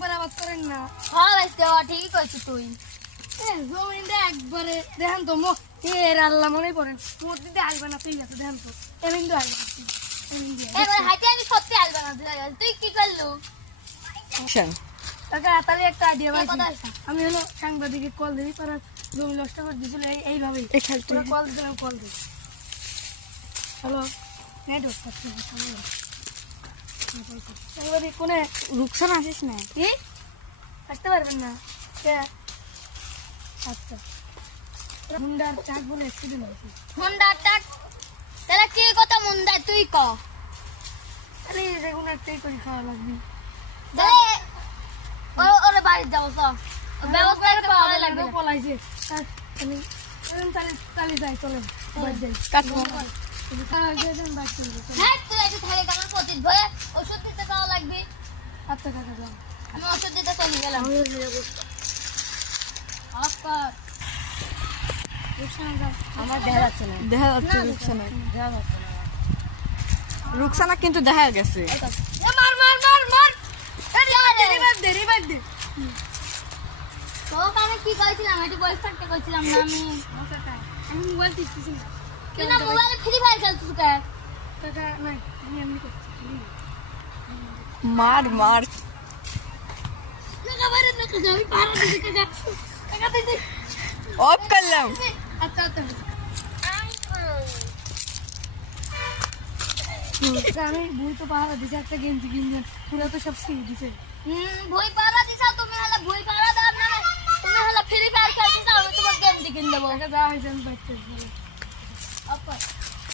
একবার আবাদ করেন না। হ্যাঁ ভাই ঠিকই কইছিস তুই। জমিনটা একবারে দেখেন তো এর আল্লাহ মনে পড়েন মসজিদে আসবে না তুই আছে দেখেন তো এমন তো আসবে এবার হাইতে আমি সত্যি আলবা না তুই কি করলু? কাকা তাহলে একটা আইডিয়া পাইছি আমি হলো সাংবাদিকে কল দিই পরে জমি নষ্ট করে দিয়েছিল এইভাবেই কল দিলাম কল দিই হ্যালো নেটওয়ার্ক সাংবাদিক কোনে রুকসান আসিস না কি আসতে পারবেন না কে আচ্ছা হুন্ডার চাক বলে অ্যাক্সিডেন্ট হয়েছে হুন্ডা টাক তাহলে কি কথা মুন্ডা তুই ক আরে যেগুলো একটাই করে খাওয়া লাগবে ওরে বাড়ি যাও সব ব্যবস্থা করে পাওয়া লাগবে পলাইছে আমি তালি যাই চলেন বাড়ি যাই হ্যাঁ তুই একটু থাকে কেমন প্রতি ভয়ে ওষুধ দিতে পাওয়া লাগবে আচ্ছা কাকা যাও আমি ওষুধ দিতে চলে গেলাম আমার দেখা যাচ্ছে না রুকসানা কিন্তু দেখা গেছে। মার মার মার মার রিভাইভ দে তোকে আমি কি কইছিলাম একটু বয়স থাকতে কইছিলাম না আমি মোবাইল টিপতেছি না তুই না মোবাইলে ফ্রি ফায়ার খেলছিস কে? কাকা নাই আমি এমনি করছি মার মার কাকা বাইরে না কাকা আমি পারা দিছি কাকা কাকা দিছি অফ করলাম। আচ্ছা আচ্ছা আমি বই তো পাহারা দিছি একটা গেঞ্জি কিনবেন পুরো তো সব ছিঁড়ে দিছে ভুই পাড়া দিছা তুমি হলো ভুই পাড়া দাও না তুমি হলো ফ্রি ফায়ার খেলছিস আমি তোমার গেঞ্জি কিনে দেবো কাকা যা হয়েছে আমি বাইতে